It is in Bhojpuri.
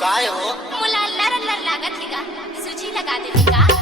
काय हो मोला लर लर लागत है का सूजी लगा दे का